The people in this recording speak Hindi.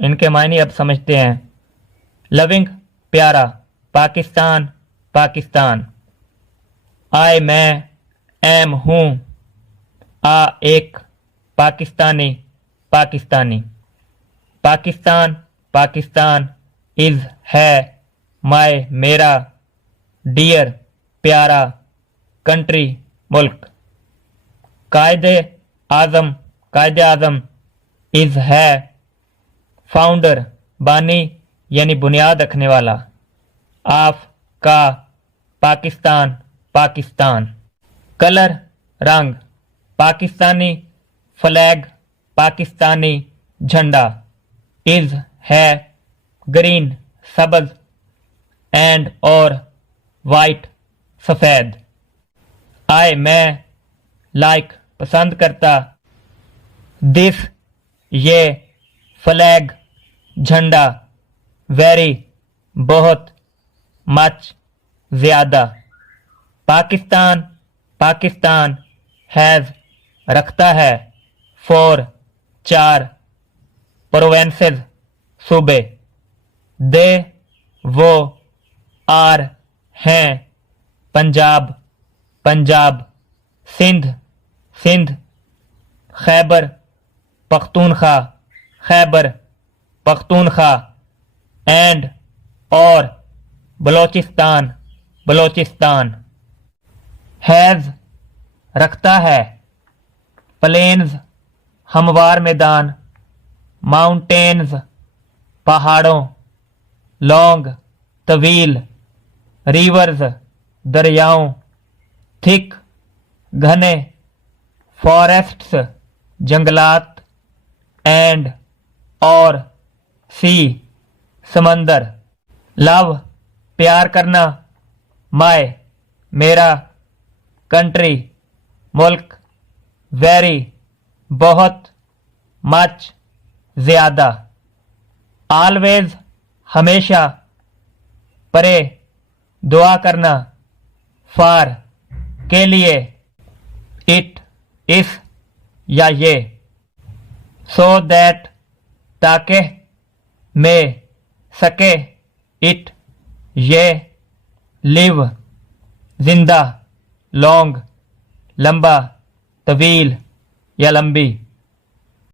इनके मायने अब समझते हैं। लविंग प्यारा, पाकिस्तान पाकिस्तान। आई मैं, एम हूँ, आ एक, पाकिस्तानी पाकिस्तानी। पाकिस्तान पाकिस्तान, इज़ है, माय मेरा, डियर प्यारा, कंट्री मुल्क। कायदे आज़म कायदे आज़म, इज़ है, फाउंडर बानी यानी बुनियाद रखने वाला, ऑफ का, पाकिस्तान पाकिस्तान। कलर रंग, पाकिस्तानी फ्लैग, पाकिस्तानी झंडा, इज़ है, ग्रीन सब्ज, एंड और वाइट सफ़ेद। आई मैं, लाइक पसंद करता, दिस ये, फ्लैग झंडा, वेरी बहुत, मच ज़्यादा। पाकिस्तान पाकिस्तान, हैज़ रखता है, फोर चार, प्रोवेंसेस सूबे, दे वो, आर हैं, पंजाब पंजाब, सिंध सिंध, खैबर पख्तूनख्वा खैबर पख्तूनख्वा, एंड और बलोचिस्तान बलोचिस्तान। हैज़ रखता है, प्लेन्स हमवार मैदान, माउंटेन्स पहाड़ों, लॉन्ग तवील, रिवर्स दरियाओं, थिक घने, फॉरेस्ट्स जंगलात, एंड और, सी समंदर। लव प्यार करना, माय मेरा, कंट्री मुल्क, वेरी बहुत, मच ज़्यादा। ऑलवेज हमेशा, परे दुआ करना, फार के लिए, इट इस या ये, सो दैट ताकि, में सके, इट ये, लिव जिंदा, लॉन्ग लंबा, तवील या लंबी।